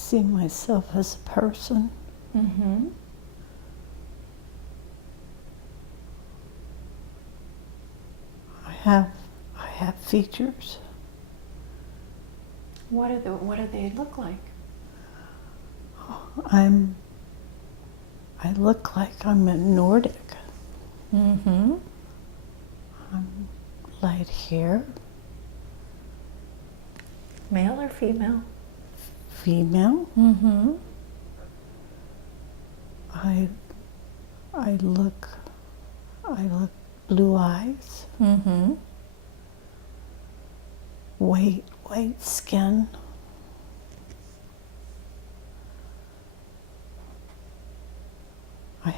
see myself as a person. Mm-hmm. I have features. What do they look like? I look like I'm a Nordic. Mm-hmm. I'm light hair, Male or female? female. Mm-hmm. I look blue eyes, Mm-hmm. white skin. I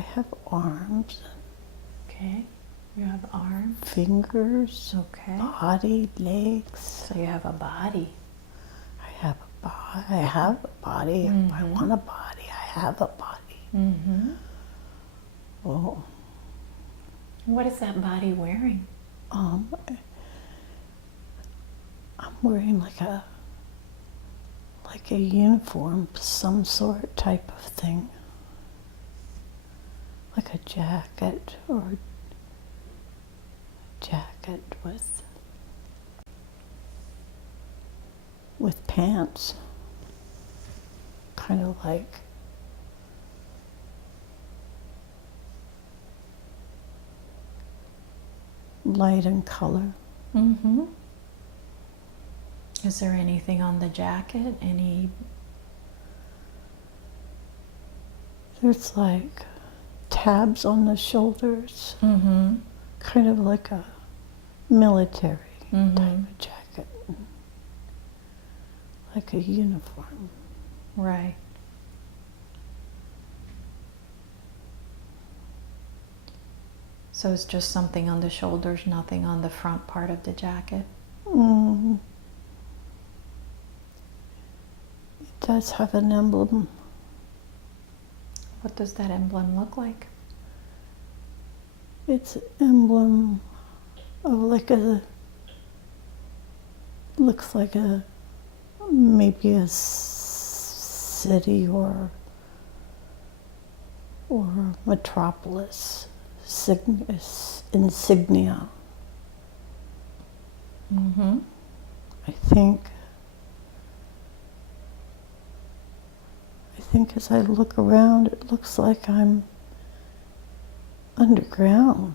have arms, Okay. You have arms. fingers, Okay. body, legs. So you have a body. I have a body. If I want a body, I have a body. Mm-hmm. Oh, What is that body wearing? I'm wearing like a uniform, some sort type of thing, like a jacket or jacket with pants, kind of like light in color. Mm-hmm. Is there anything on the jacket? Any? There's like tabs on the shoulders, Mm-hmm. kind of like a military Mm-hmm. type of jacket, like a uniform. Right. So it's just something on the shoulders, nothing on the front part of the jacket? Mm. It does have an emblem. What does that emblem look like? It's an emblem of looks like maybe a city or metropolis insignia. Mm-hmm. I think as I look around, it looks like I'm underground.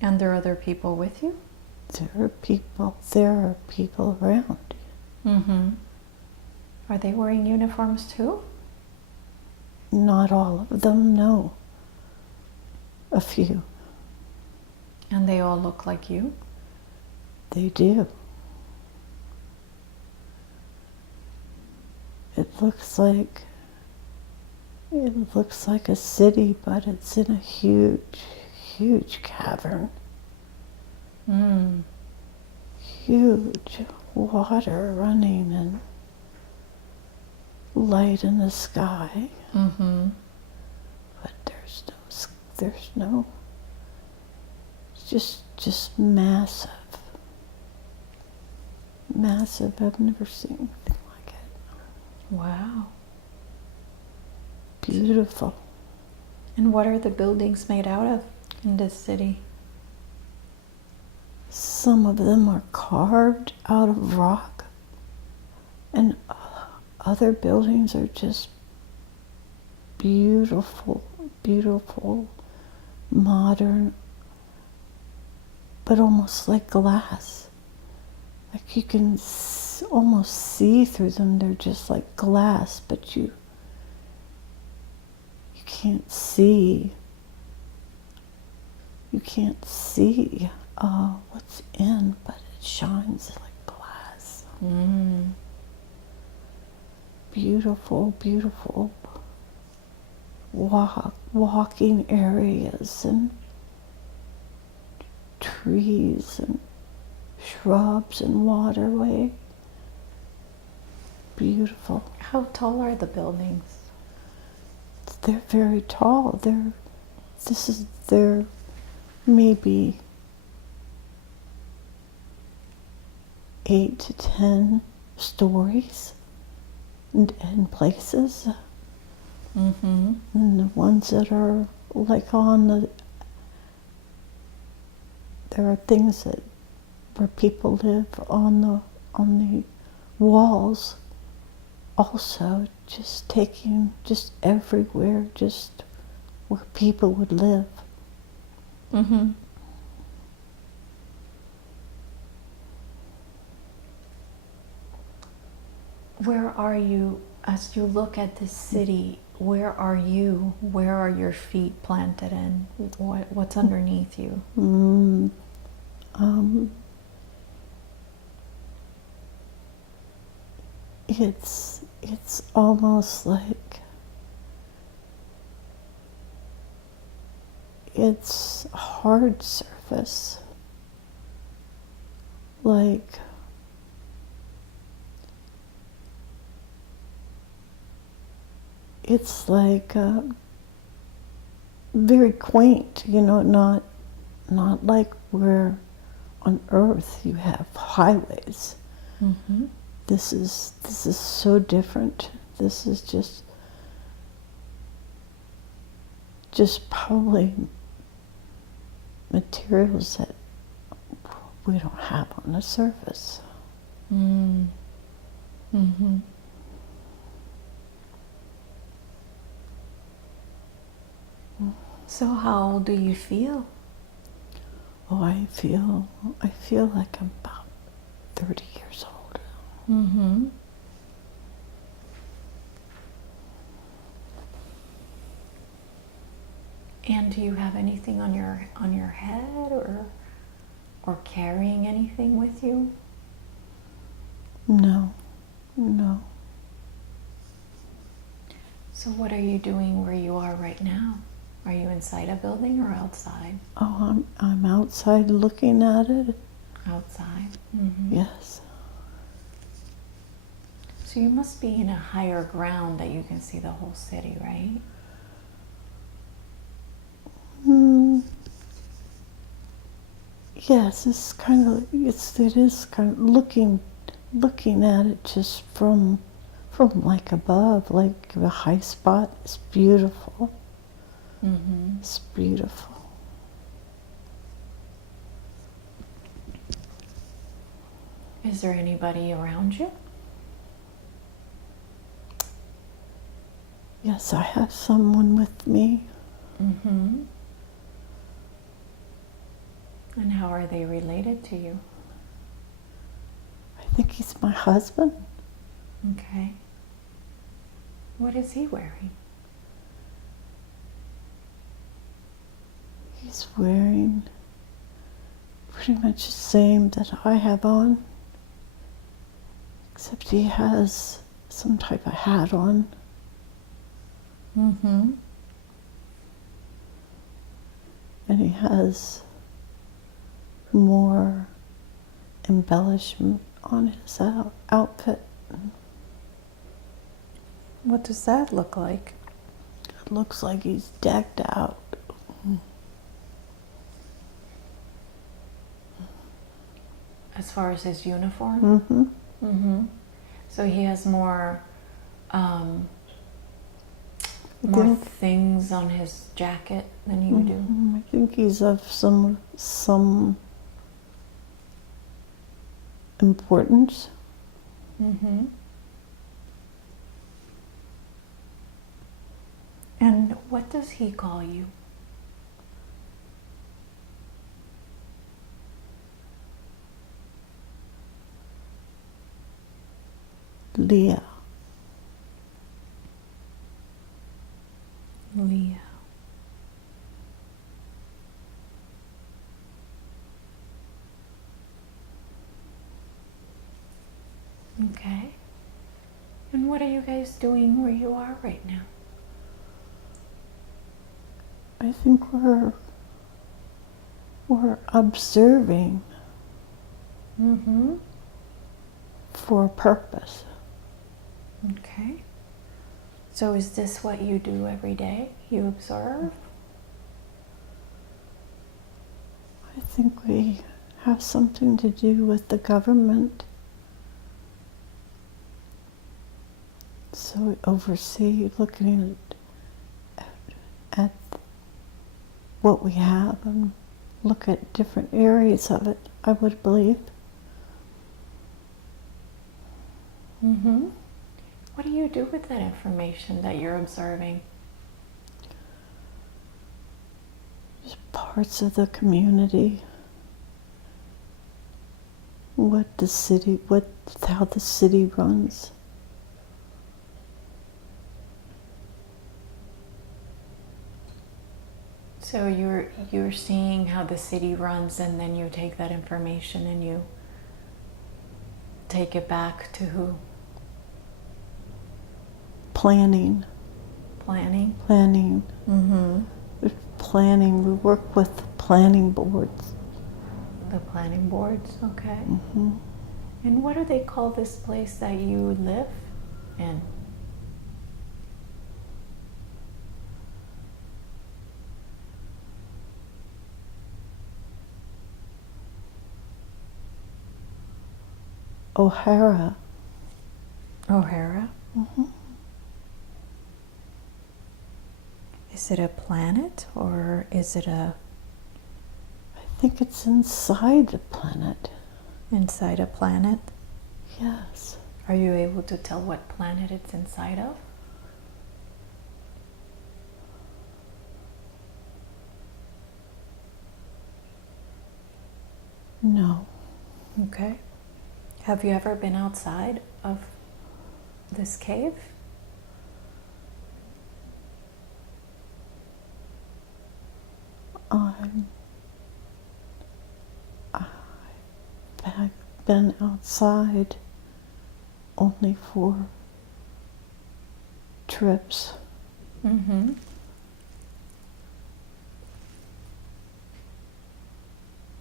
And there are other people with you? There are people around. Mm-hmm. Are they wearing uniforms too? Not all of them, no. A few. And they all look like you? They do. It looks like a city, but it's in a huge cavern. Mm. Huge water running and light in the sky. Mm-hmm. But there's no, it's just massive. Massive, I've never seen anything like it. Wow. Beautiful. And what are the buildings made out of in this city? Some of them are carved out of rock, and other buildings are just beautiful, modern, but almost like glass. Like you can almost see through them. They're just like glass, but you can't see. You can't see what's in, but it shines like glass. Mm. Beautiful walking areas and trees and shrubs and waterway. Beautiful. How tall are the buildings? They're very tall. They're maybe 8 to 10 stories and places. Mm-hmm. And the ones that are like there are things that where people live on the walls, also just taking just everywhere, just where people would live. Mm-hmm. Where are you, as you look at this city, where are you? Where are your feet planted in? What's underneath you? It's almost like it's a hard surface. Like it's like very quaint, not like where on Earth you have highways. Mm-hmm. This is so different. This is just probably materials that we don't have on the surface. Mm. Mm-hmm. So how old do you feel? Oh, I feel like I'm about 30 years old. Mm-hmm. And do you have anything on your head or carrying anything with you? No. So what are you doing where you are right now? Are you inside a building or outside? Oh, I'm outside looking at it. Outside. Mm-hmm. Yes. So you must be in a higher ground that you can see the whole city, right? Yes, it is kind of looking at it just from like above, like a high spot. It's beautiful. Mm-hmm. It's beautiful. Is there anybody around you? Yes, I have someone with me. Mm-hmm. And how are they related to you? I think he's my husband. Okay. What is he wearing? He's wearing pretty much the same that I have on, except he has some type of hat on. Mm-hmm. And he has more embellishment on his outfit. What does that look like? It looks like he's decked out. As far as his uniform? Mm-hmm. Mm-hmm. So he has more more things on his jacket than you do? I think he's of some importance. Mm-hmm. And what does he call you? Leah. Leah. Okay. And what are you guys doing where you are right now? I think we're observing Mm-hmm. for a purpose. Okay. So is this what you do every day? You observe? I think we have something to do with the government. So we oversee looking at what we have and look at different areas of it, I would believe. Mm-hmm. What do you do with that information that you're observing? Just parts of the community, how the city runs. So you're seeing how the city runs, and then you take that information and you take it back to who? Planning. Planning? Planning. Mm-hmm. Planning. We work with planning boards. The planning boards, okay. Mm-hmm. And what do they call this place that you live in? Ohara. Ohara? Mm-hmm. Is it a planet or is it I think it's inside the planet. inside a planet? Yes. Are you able to tell what planet it's inside of? No. Okay. Have you ever been outside of this cave? I've been outside only for trips. Mm-hmm.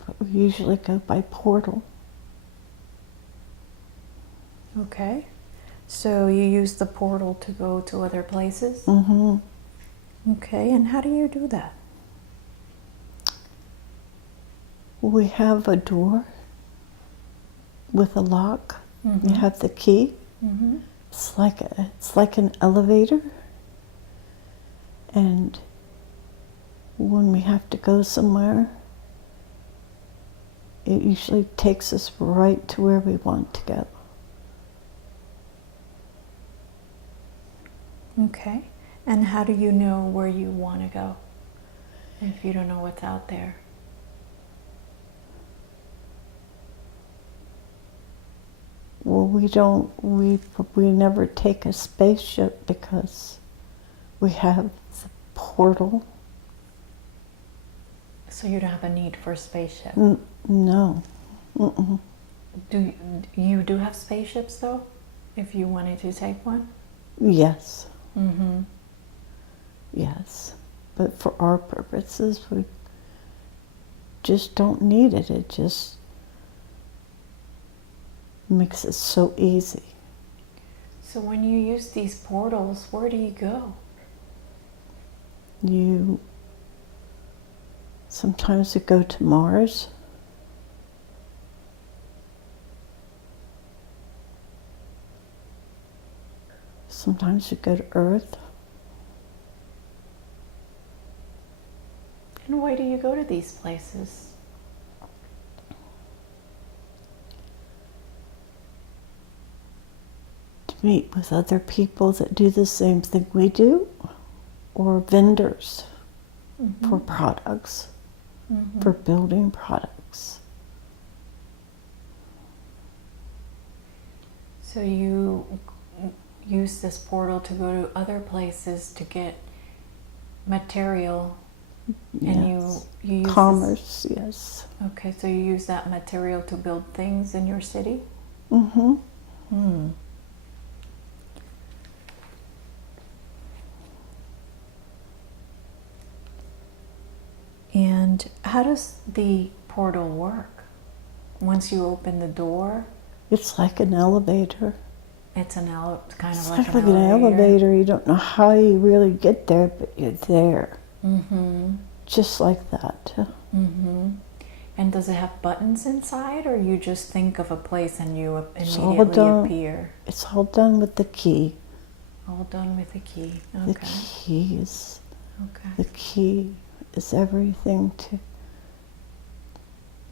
But we usually go by portal. Okay. So you use the portal to go to other places? Mm-hmm. Okay, and how do you do that? We have a door with a lock. Mm-hmm. You have the key. Mm-hmm. It's like an elevator. And when we have to go somewhere, it usually takes us right to where we want to go. Okay. And how do you know where you want to go if you don't know what's out there? Well, we never take a spaceship because we have the portal. So you don't have a need for a spaceship? No. Mm-mm. Do you do have spaceships though? If you wanted to take one? Yes. Mm-hmm. Yes. But for our purposes, we just don't need it. It just makes it so easy. So when you use these portals, where do you go? Sometimes you go to Mars. Sometimes you go to Earth. And why do you go to these places? To meet with other people that do the same thing we do, or vendors for products, for building products. So you use this portal to go to other places to get material, and Yes. you use Commerce, yes. Okay, so you use that material to build things in your city? Mm-hmm. Hmm. And how does the portal work? Once you open the door, It's like an elevator. it's kind of It's like like an an elevator. elevator. You don't know how you really get there, but you're there. Mm-hmm. Just like that. Mm-hmm. And does it have buttons inside, or you just think of a place and you It's all immediately done. appear? It's all done with the key. All done with the key. The Okay. key is Okay. the key is everything to.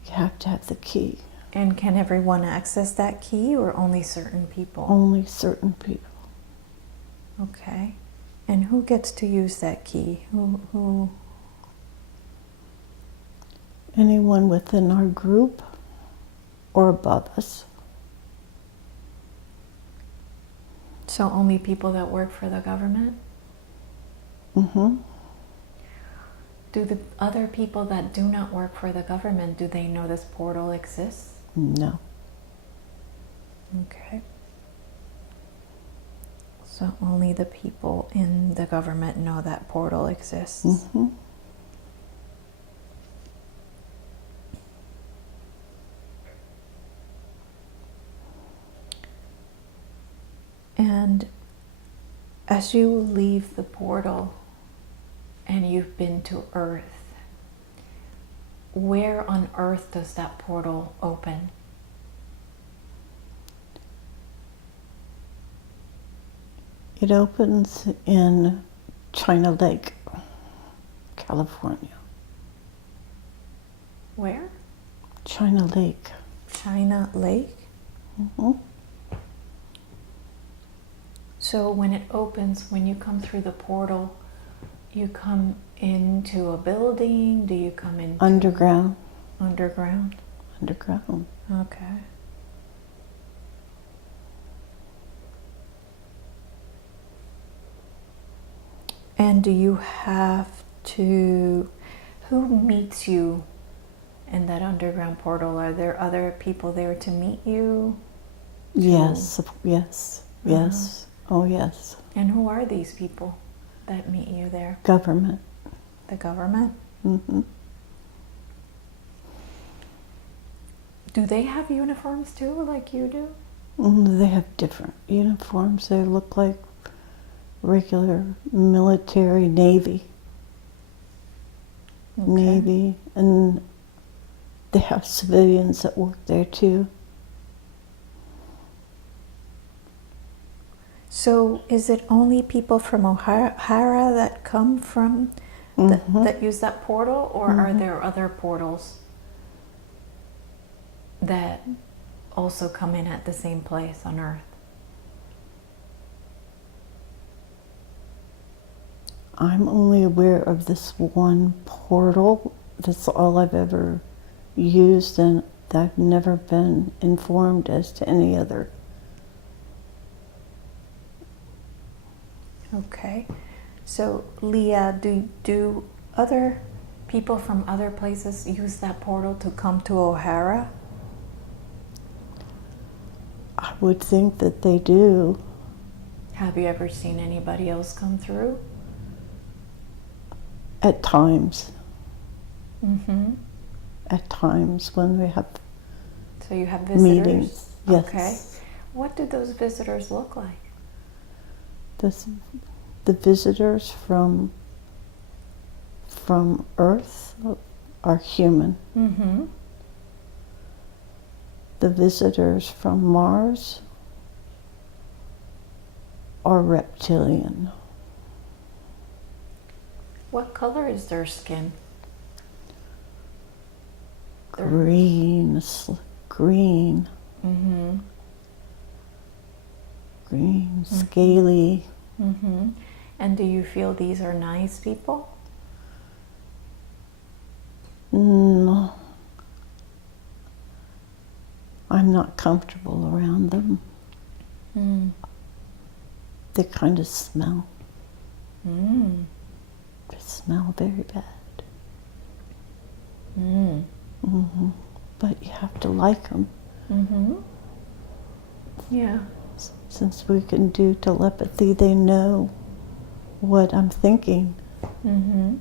You have to have the key. And can everyone access that key, or only certain people? Only certain people. Okay. And who gets to use that key? Who? Anyone within our group or above us. So only people that work for the government? Mm-hmm. Do the other people that do not work for the government, do they know this portal exists? No. Okay. So only the people in the government know that portal exists. Mm-hmm. And as you leave the portal and you've been to Earth, where on Earth does that portal open? It opens in China Lake, California. Where? China Lake. China Lake? Mm-hmm. So when it opens, when you come through the portal, you come into a building? Do you come into... Underground. Underground? Underground. Okay. And do you have to... Who meets you in that underground portal? Are there other people there to meet you? Yes, yes, yes. Oh, yes. And who are these people that meet you there? Government. The government? Mm-hmm. Do they have uniforms too, like you do? They have different uniforms. They look like regular military, Navy. Okay. Navy. And they have civilians that work there too. So is it only people from Ohara that come from, that use that portal, or are there other portals that also come in at the same place on Earth? I'm only aware of this one portal. That's all I've ever used, and I've never been informed as to any other. Okay. So, Leah, do other people from other places use that portal to come to Ohara? I would think that they do. Have you ever seen anybody else come through? At times. Mm-hmm. At times when we have So you have visitors? meetings. Yes. Okay. What do those visitors look like? The visitors from Earth are human. Mm-hmm. The visitors from Mars are reptilian. What color is their skin? Green, green, Mm-hmm. green, scaly. Mm-hmm. And do you feel these are nice people? No, I'm not comfortable around them. Mm. They kind of smell. Mm. They smell very bad. Mm. Mm-hmm. But you have to like them. Mm-hmm. Yeah. Since we can do telepathy, they know what I'm thinking. Mm-hmm.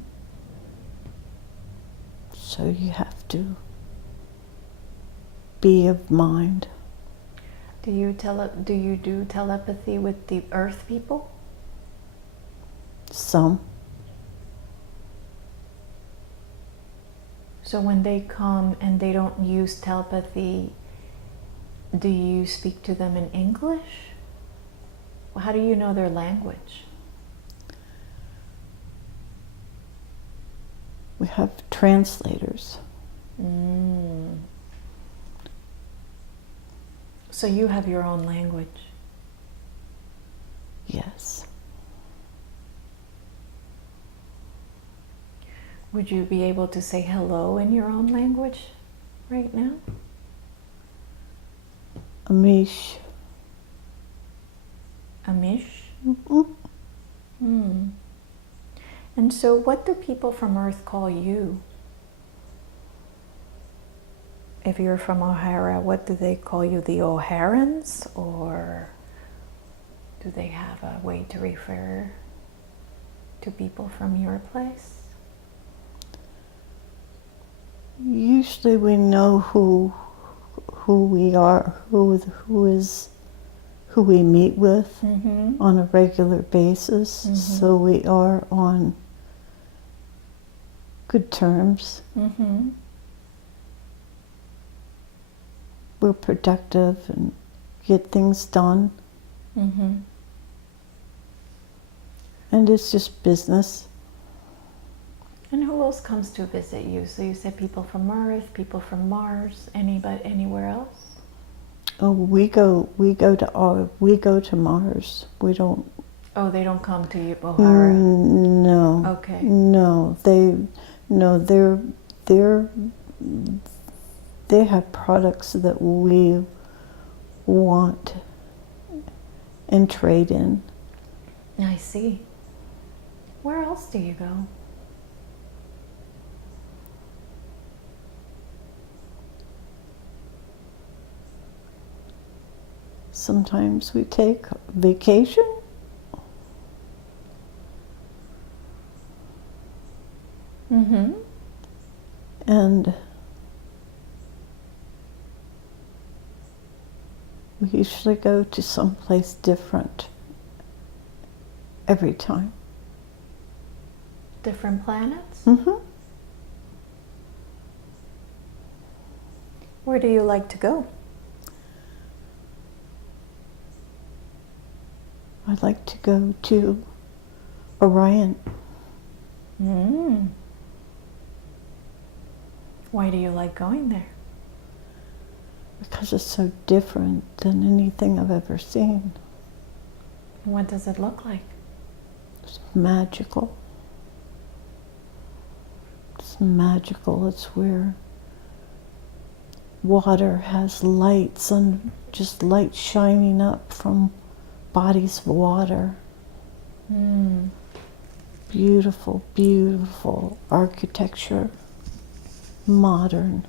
So you have to be of mind. Do you do telepathy with the Earth people? Some. So when they come and they don't use telepathy, do you speak to them in English? Well, how do you know their language? We have translators. So you have your own language. Yes. Would you be able to say hello in your own language right now? Amish. Amish? Mm-hmm. And so what do people from Earth call you? If you're from Ohara, what do they call you? The Oharans? Or do they have a way to refer to people from your place? Usually we know who we are, who we meet with on a regular basis. So we are on good terms. We're productive and get things done. And it's just business. And who else comes to visit you? So you said people from Earth, people from Mars, anywhere else? Oh, we go to Mars. We don't. Oh, they don't come to you, Ohara. No. Okay. No, they have products that we want and trade in. I see. Where else do you go? Sometimes we take vacation. And we usually go to someplace different every time. Different planets? Where do you like to go? I'd like to go to Orion. Why do you like going there? Because it's so different than anything I've ever seen. What does it look like? It's magical. It's magical. It's where water has lights and just light shining up from bodies of water. Beautiful, beautiful architecture. Modern,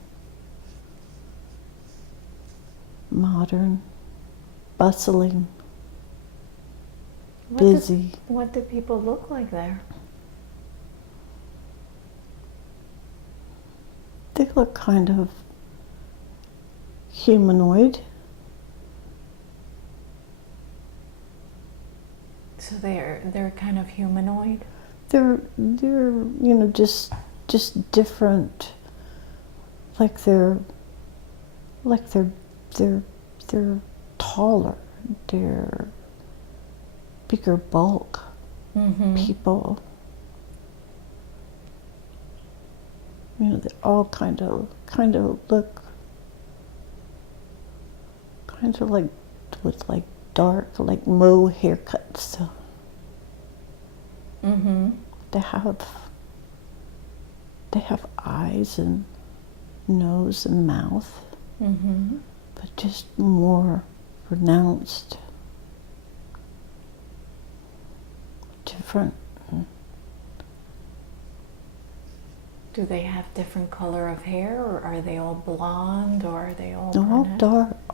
bustling, busy. What do people look like there? They look kind of humanoid. So they're kind of humanoid? They're just different. They're taller. They're bigger bulk people. They all kind of look kind of like with dark mow haircuts. They have eyes and nose and mouth, but just more pronounced, different. Do they have different color of hair, or are they all blonde, or are they all No, brunette?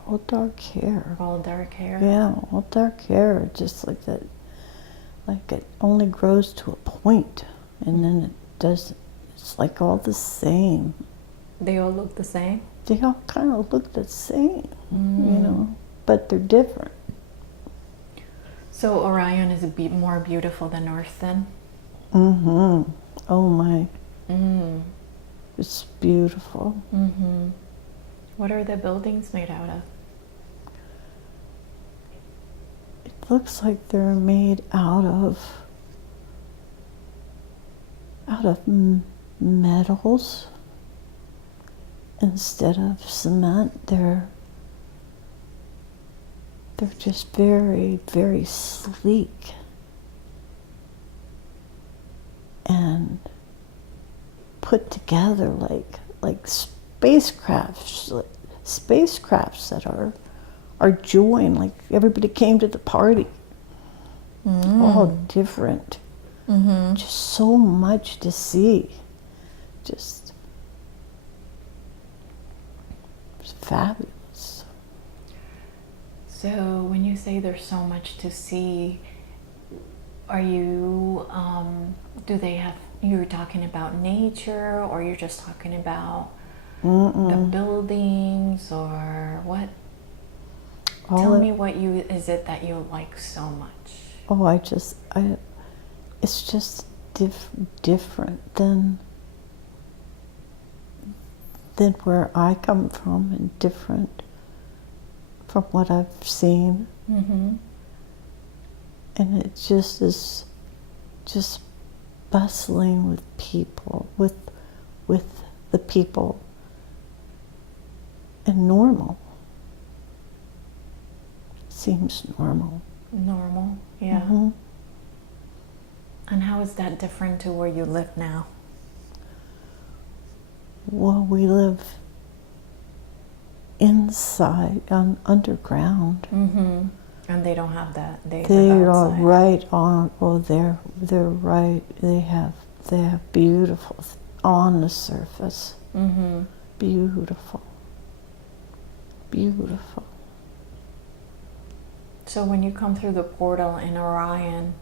all dark hair. All dark hair? Yeah, all dark hair, just like that. Like it only grows to a point, and then it doesn't. It's like all the same. They all look the same? They all kind of look the same, but they're different. So Orion is more beautiful than Earth then? Oh my. It's beautiful. What are the buildings made out of? looks like they're made out of metals instead of cement. They're just very, very sleek and put together like spacecrafts that are joined, like everybody came to the party. All different. Just so much to see. Just it's fabulous. So when you say there's so much to see, are you, you're talking about nature, or you're just talking about the buildings, or what? Tell me what is it that you like so much? Oh, it's just different than where I come from, and different from what I've seen. And it just is just bustling with people, with the people, and normal. Seems normal. Normal, yeah. And how is that different to where you live now? Well, we live inside, underground. And they don't have that. They are right on. Oh, they're right. They have beautiful on the surface. Beautiful. So when you come through the portal in Orion,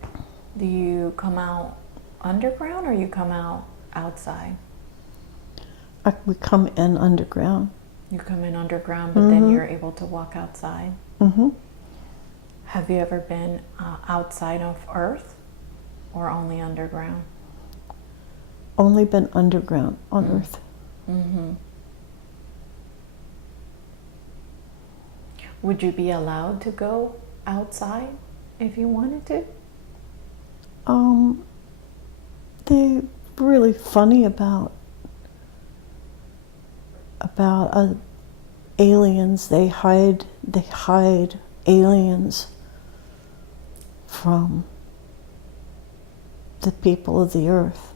do you come out underground or you come out outside? We come in underground. You come in underground, but then you're able to walk outside. Have you ever been outside of Earth, or only underground? Only been underground on Earth. Would you be allowed to go outside if you wanted to? They're really funny about aliens. They hide aliens from the people of the Earth.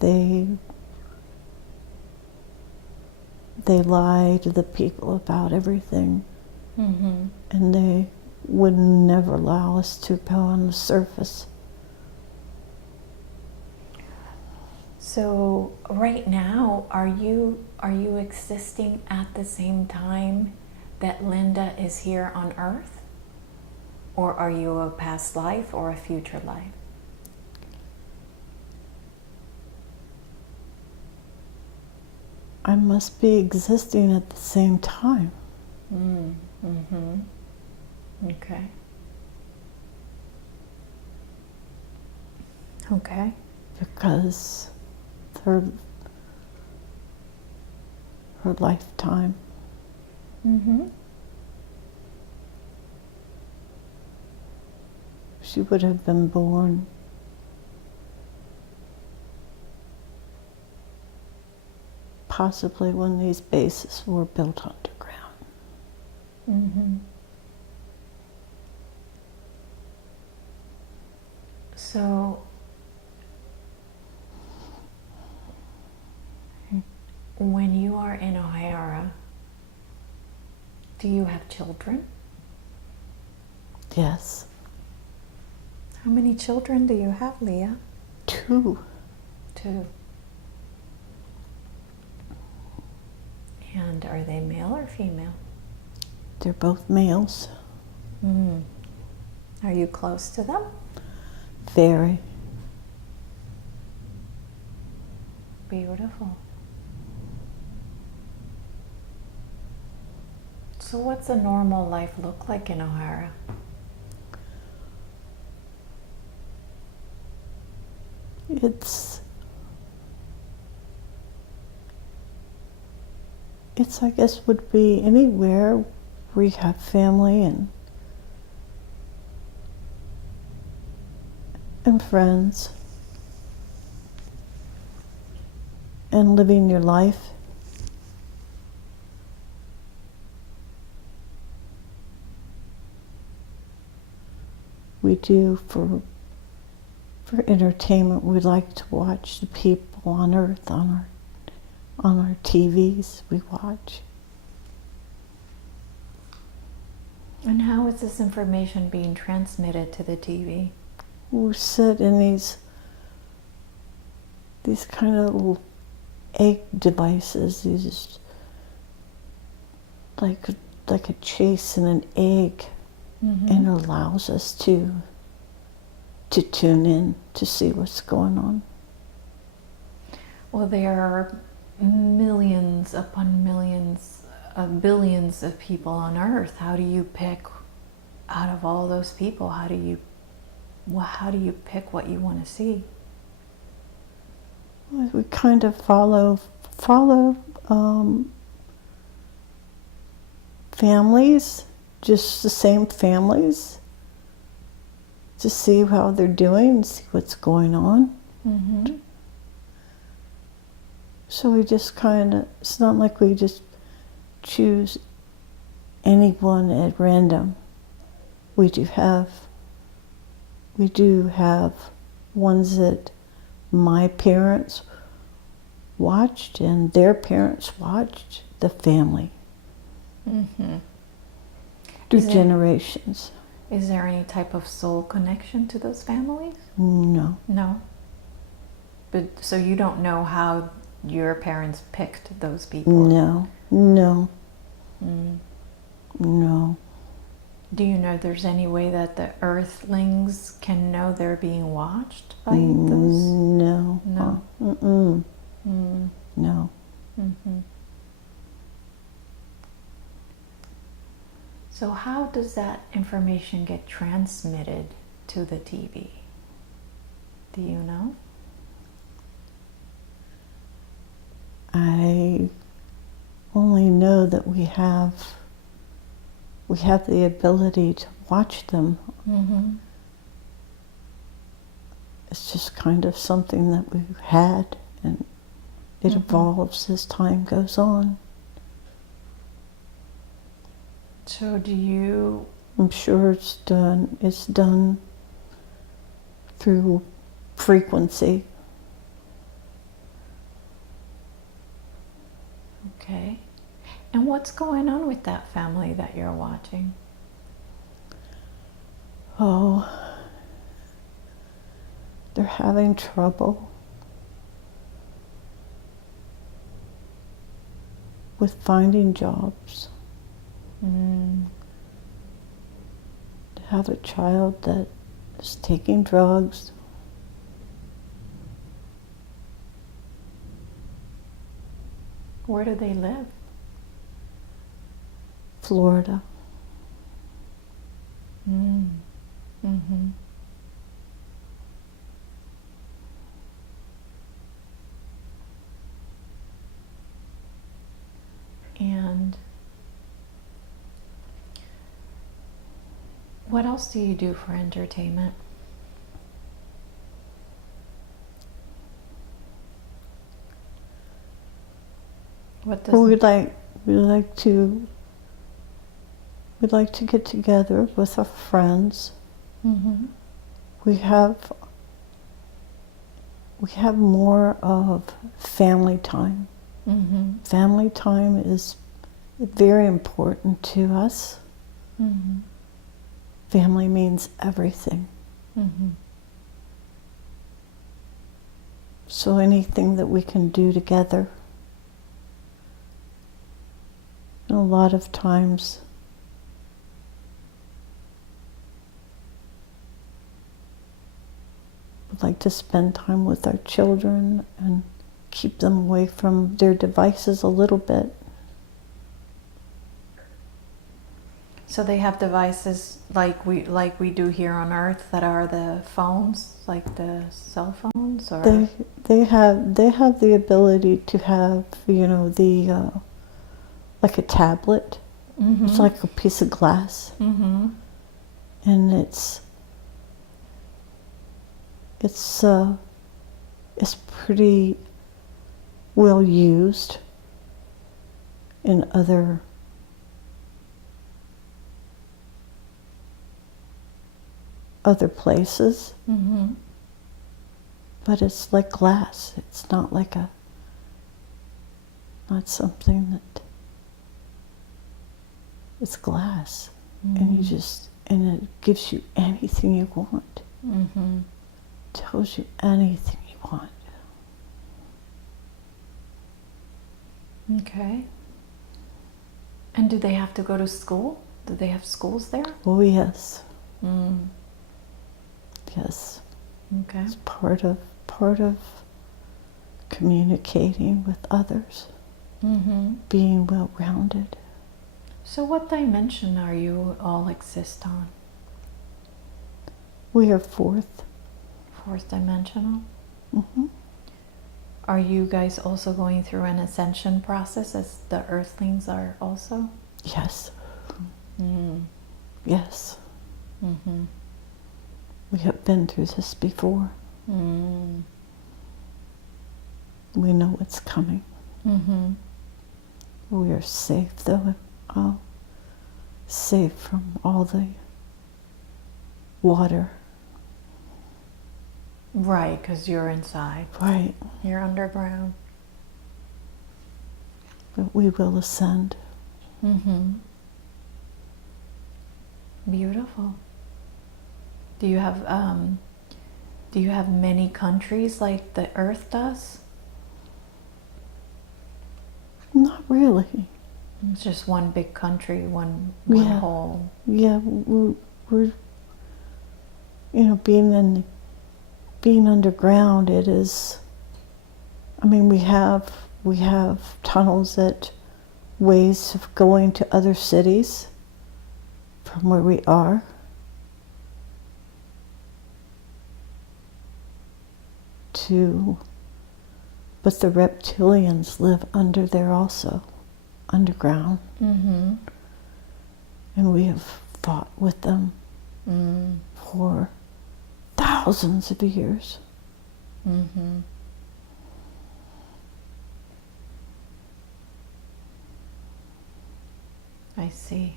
They lie to the people about everything, and they would never allow us to go on the surface. So right now, are you existing at the same time that Linda is here on Earth? Or are you a past life or a future life? I must be existing at the same time. Okay. Okay. Because her lifetime. She would have been born possibly when these bases were built underground. So when you are in Ohara, do you have children? Yes. How many children do you have, Leah? 2. 2. And are they male or female? They're both males. Are you close to them? Very. Beautiful. So what's a normal life look like in Ohara? It's I guess would be anywhere where you have family and and friends and living your life. We do for entertainment. We like to watch the people on Earth on our TVs. We watch. And how is this information being transmitted to the TV? We sit in these kind of little egg devices. These like a chase in an egg, Mm-hmm. and it allows us to tune in to see what's going on. Well, there are millions upon millions, billions of people on Earth. How do you pick out of all those people? How do you pick what you want to see? We kind of follow families, just the same families, to see how they're doing, see what's going on. Mm-hmm. So we just kind of, it's not like we just choose anyone at random. We do have ones that my parents watched and their parents watched, the family. Mm-hmm. Through generations. Is there any type of soul connection to those families? No. No. But so you don't know how your parents picked those people? No. Mm. No. Do you know there's any way that the Earthlings can know they're being watched by those? No. No. Mm-mm. Mm. No. Mm-hmm. So how does that information get transmitted to the TV? Do you know? I only know that we have the ability to watch them. Mm-hmm. It's just kind of something that we've had, and it Mm-hmm. evolves as time goes on. So do you... I'm sure it's done through frequency. Okay. And what's going on with that family that you're watching? Oh, they're having trouble with finding jobs. Mm. To have a child that is taking drugs. Where do they live? Florida. Mm. Mm-hmm. And what else do you do for entertainment? What does We'd like to get together with our friends. Mm-hmm. We have more of family time. Mm-hmm. Family time is very important to us. Mm-hmm. Family means everything. Mm-hmm. So anything that we can do together. And a lot of times we'd like to spend time with our children and keep them away from their devices a little bit. So they have devices like we do here on Earth that are the phones, like the cell phones, or They have the ability to have, the like a tablet. Mm-hmm. It's like a piece of glass, Mm-hmm. and it's it's pretty well used in other places, but it's like glass. It's not like not something that, it's glass, and and it gives you anything you want. Tells you anything you want. Okay. And do they have to go to school? Do they have schools there? Oh yes. Mm. Yes. Okay. It's part of communicating with others, being well-rounded. So what dimension are you all exist on? We are fourth. Fourth dimensional? Mm-hmm. Are you guys also going through an ascension process as the earthlings are also? Yes. Mm. Yes. Mm-hmm. We have been through this before. Mm. We know what's coming. Mm-hmm. We are safe, though. Safe from all the water. Right, because you're inside. Right. You're underground. But we will ascend. Mm-hmm. Beautiful. Do you have many countries like the Earth does? Not really. It's just one big country, one Yeah. whole. Yeah, we're being underground. It is. I mean, we have tunnels ways of going to other cities from where we are. But the reptilians live under there also, underground. Mm-hmm. And we have fought with them for thousands of years. Mm-hmm. I see.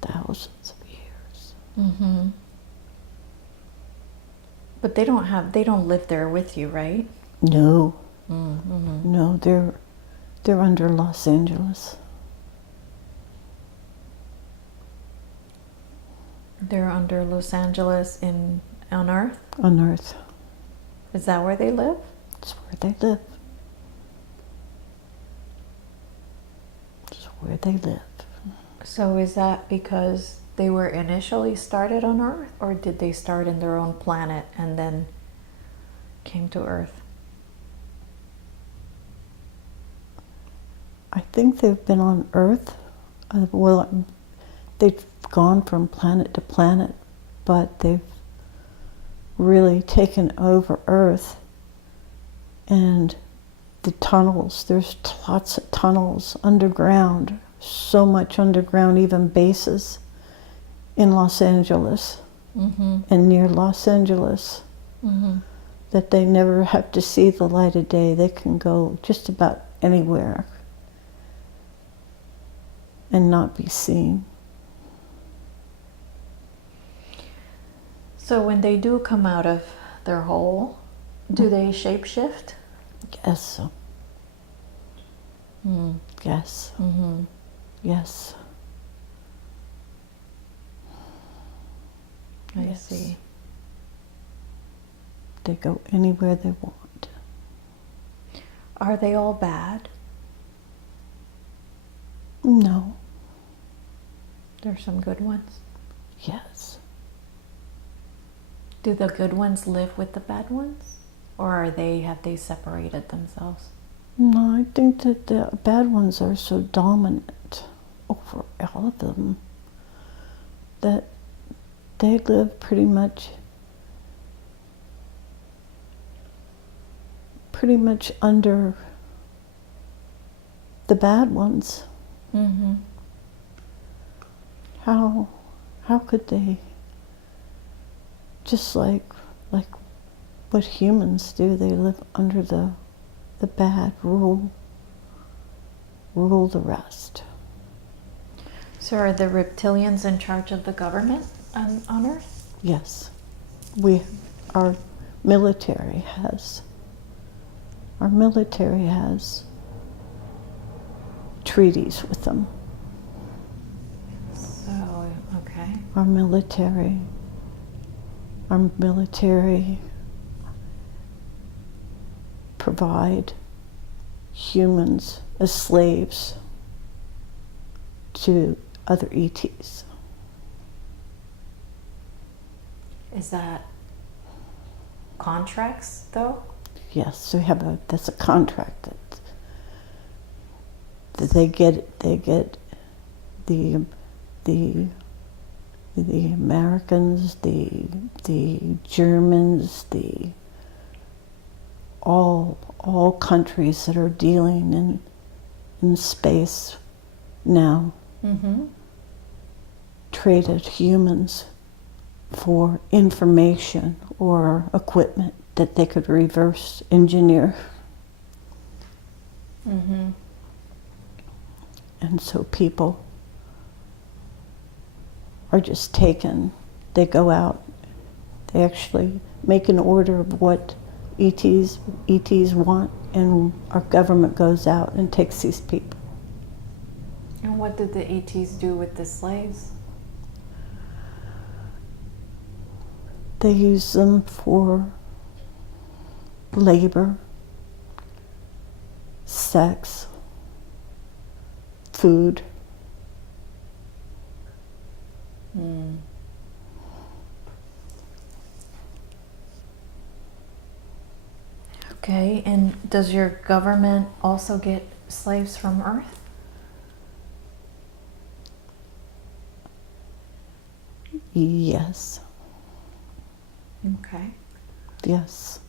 Thousands of years. Mm-hmm. But they don't live there with you, right? No. Mm-hmm. No, they're under Los Angeles. They're under Los Angeles on Earth? On Earth. Is that where they live? That's where they live. That's where they live. So is that because they were initially started on Earth, or did they start in their own planet and then came to Earth? I think they've been on Earth. Well, they've gone from planet to planet, but they've really taken over Earth. And the tunnels, there's lots of tunnels underground, so much underground, even bases in Los Angeles and near Los Angeles, that they never have to see the light of day. They can go just about anywhere and not be seen. So when they do come out of their hole, do they shapeshift? Yes. Yes. Mm-hmm. Yes. I Yes. see. They go anywhere they want. Are they all bad? No. There's some good ones. Yes. Do the good ones live with the bad ones? Or have they separated themselves? No, I think that the bad ones are so dominant over all of them that they live pretty much under the bad ones. Mm-hmm. How could they? Just like like what humans do. They live under the bad, rule the rest. So are the reptilians in charge of the government on Earth? Yes, our military has treaties with them. So, okay. Our military provide humans as slaves to other ETs. Is that contracts, though? Yes, so that's a contract that they get the Americans, the Germans, all countries that are dealing in space now traded humans for information or equipment that they could reverse engineer. And so people are just taken. They go out. They actually make an order of what ETs want, and our government goes out and takes these people. And what did the ETs do with the slaves? They use them for labor, sex, food. Okay, and does your government also get slaves from Earth? Yes. Okay. Yes.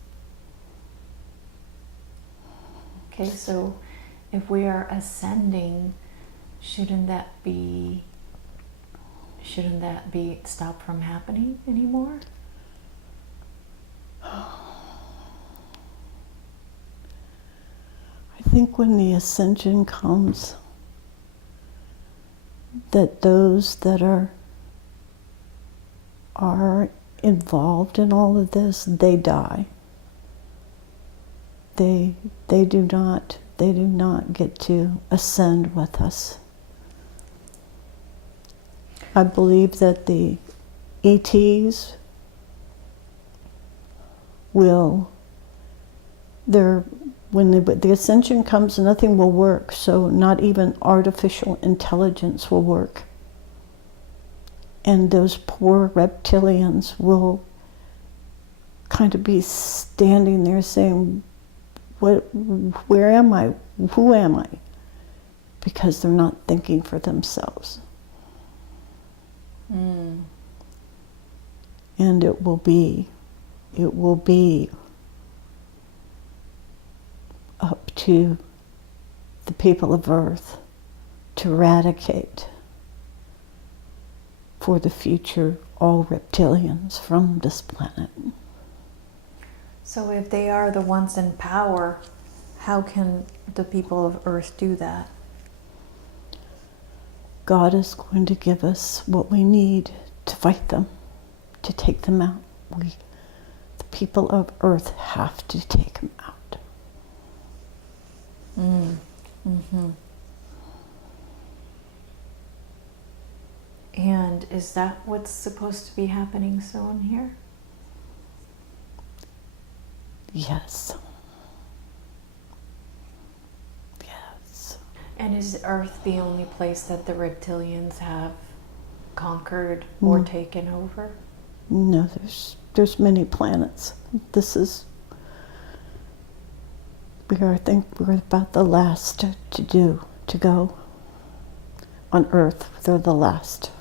Okay, so if we are ascending, shouldn't that be stopped from happening anymore? I think when the ascension comes, that those that are involved in all of this, they die. They do not get to ascend with us. I believe that the ETs will, when the ascension comes, nothing will work, so not even artificial intelligence will work. And those poor reptilians will kind of be standing there saying, where am I? Who am I? Because they're not thinking for themselves. And it will be up to the people of Earth to eradicate for the future all reptilians from this planet. So if they are the ones in power, how can the people of Earth do that? God is going to give us what we need to fight them, to take them out. The people of Earth have to take them out. And is that what's supposed to be happening soon here? Yes. Yes. And is Earth the only place that the reptilians have conquered or taken over? No, there's many planets. I think we're about the last to go on Earth. They're the last.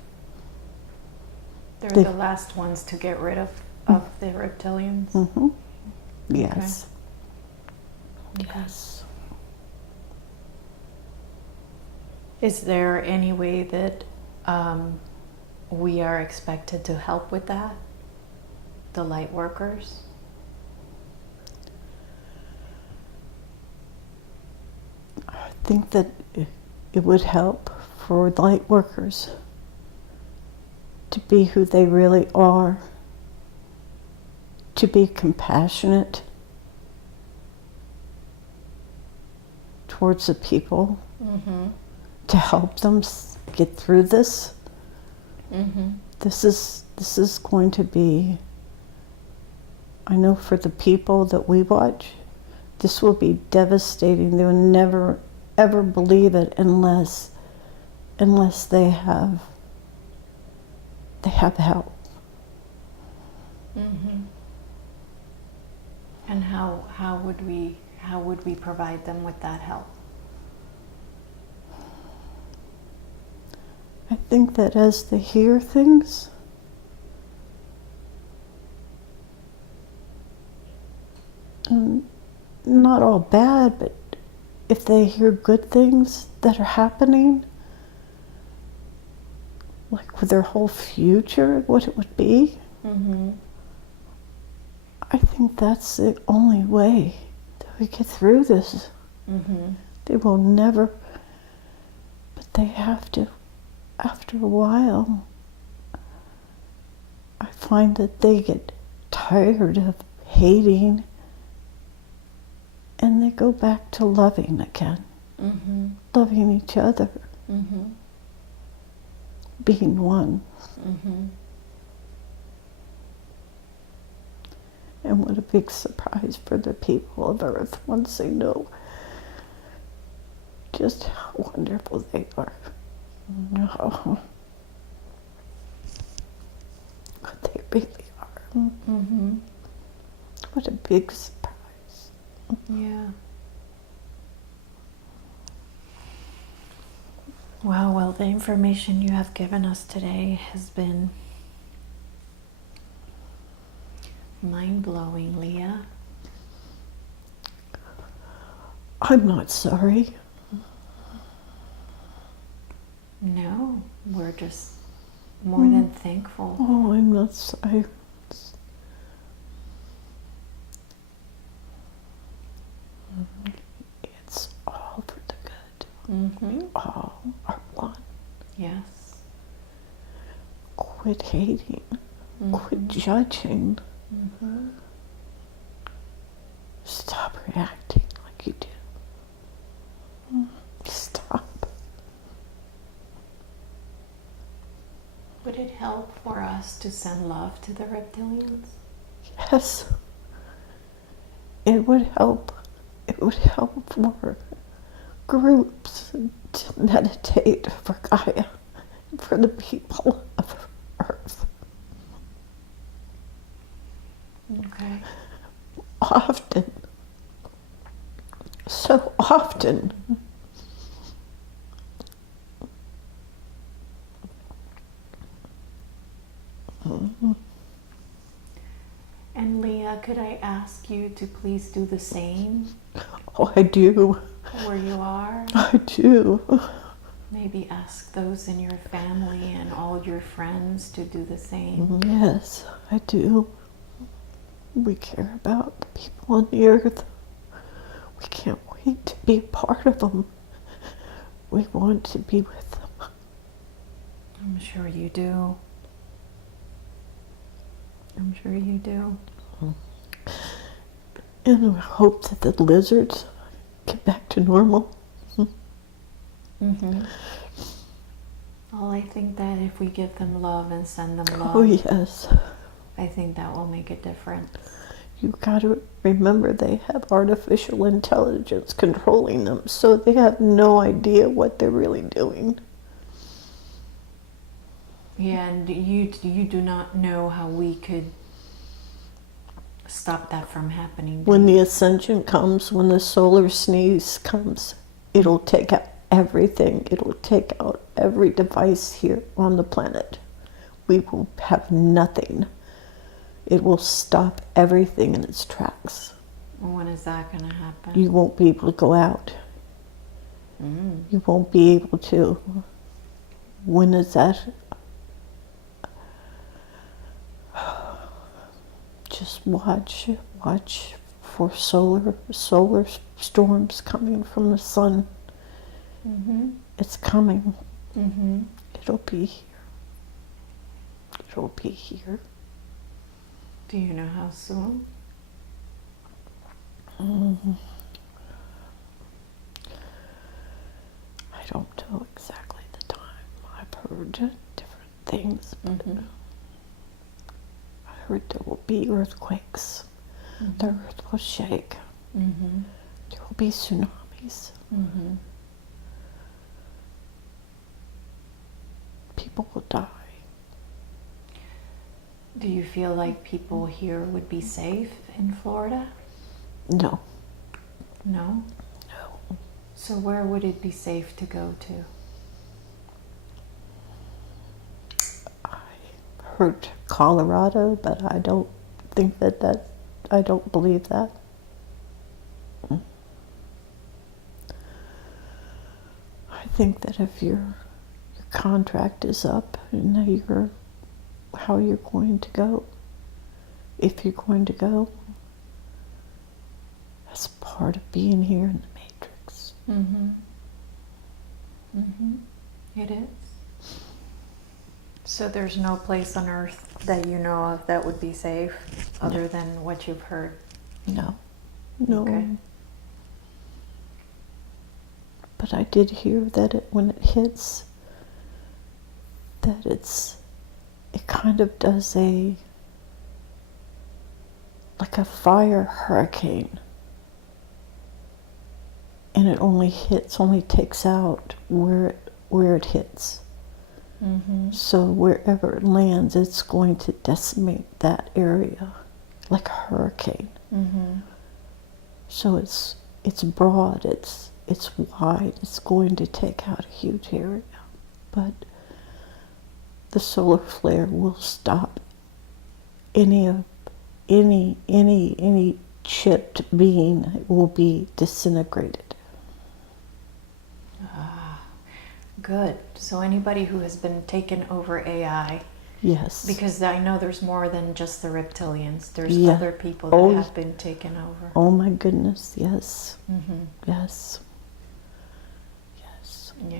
They're the last ones to get rid of the reptilians? Mm-hmm. Yes. Okay. Yes. Is there any way that we are expected to help with that? the light workers? I think that it would help for light workers to be who they really are, to be compassionate towards the people, to help them get through this. This is going to be, I know for the people that we watch, this will be devastating. They will never ever believe it unless they have help. And how would we provide them with that help? I think that as they hear things, and not all bad, but if they hear good things that are happening, like with their whole future, what it would be, I think that's the only way that we get through this. They will never, but they have to. After a while, I find that they get tired of hating and they go back to loving again, loving each other, being one. And what a big surprise for the people of Earth once they know just how wonderful they are. Oh, what they really are. What a big surprise. Yeah. Wow, well, the information you have given us today has been mind-blowing, Leah. I'm not sorry. No, we're just more than thankful. Oh, I'm not sorry. It's all for the good. We all are one. Yes. Quit hating. Quit judging. Stop reacting like you do. Stop. Would it help for us to send love to the reptilians? Yes. It would help. It would help for groups to meditate for Gaia, for the people of Earth. Okay. Often. So often. And Leah, could I ask you to please do the same Oh, I do. where you are? I do. Maybe ask those in your family and all your friends to do the same. Yes, I do. We care about the people on the earth. We can't wait to be a part of them. We want to be with them. I'm sure you do. I'm sure you do. And we hope that the lizards get back to normal. Well, I think that if we give them love and send them love, Oh, yes. I think that will make a difference. You got to remember they have artificial intelligence controlling them, so they have no idea what they're really doing. Yeah, and you do not know how we could stop that from happening. When the ascension comes, when the solar sneeze comes, it'll take out everything. It'll take out every device here on the planet. We will have nothing. It will stop everything in its tracks. When is that going to happen? You won't be able to go out. You won't be able to. When is that? just watch for solar storms coming from the sun. Mm-hmm. It's coming. Mm-hmm. It'll be here. It'll be here. Do you know how soon? I don't know exactly the time. I've heard different things, but I heard there will be earthquakes. The earth will shake. Mm-hmm. There will be tsunamis. Mm-hmm. People will die. Do you feel like people here would be safe in Florida? No. No? No. So where would it be safe to go to? I heard Colorado, but I don't think I don't believe that. I think that if your contract is up and how you're going to go, if you're going to go, that's part of being here in the Matrix. Mm-hmm. Mm-hmm. It is. So there's no place on Earth that you know of that would be safe other than what you've heard? No. No. Okay. But I did hear that when it hits, that it kind of does like a fire hurricane. And it only takes out where it hits. Mm-hmm. So wherever it lands, it's going to decimate that area like a hurricane. Mm-hmm. So it's broad, it's wide, it's going to take out a huge area. But the solar flare will stop any chipped being will be disintegrated. Good. So anybody who has been taken over AI, Yes. because I know there's more than just the reptilians. There's Yeah. other people that have been taken over. Oh my goodness, yes. Mm-hmm. Yes. Yes. Yeah.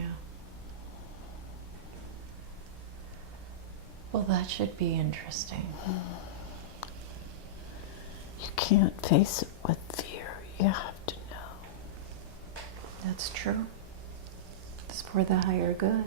Well, that should be interesting. You can't face it with fear. You have to know. That's true. It's for the higher good.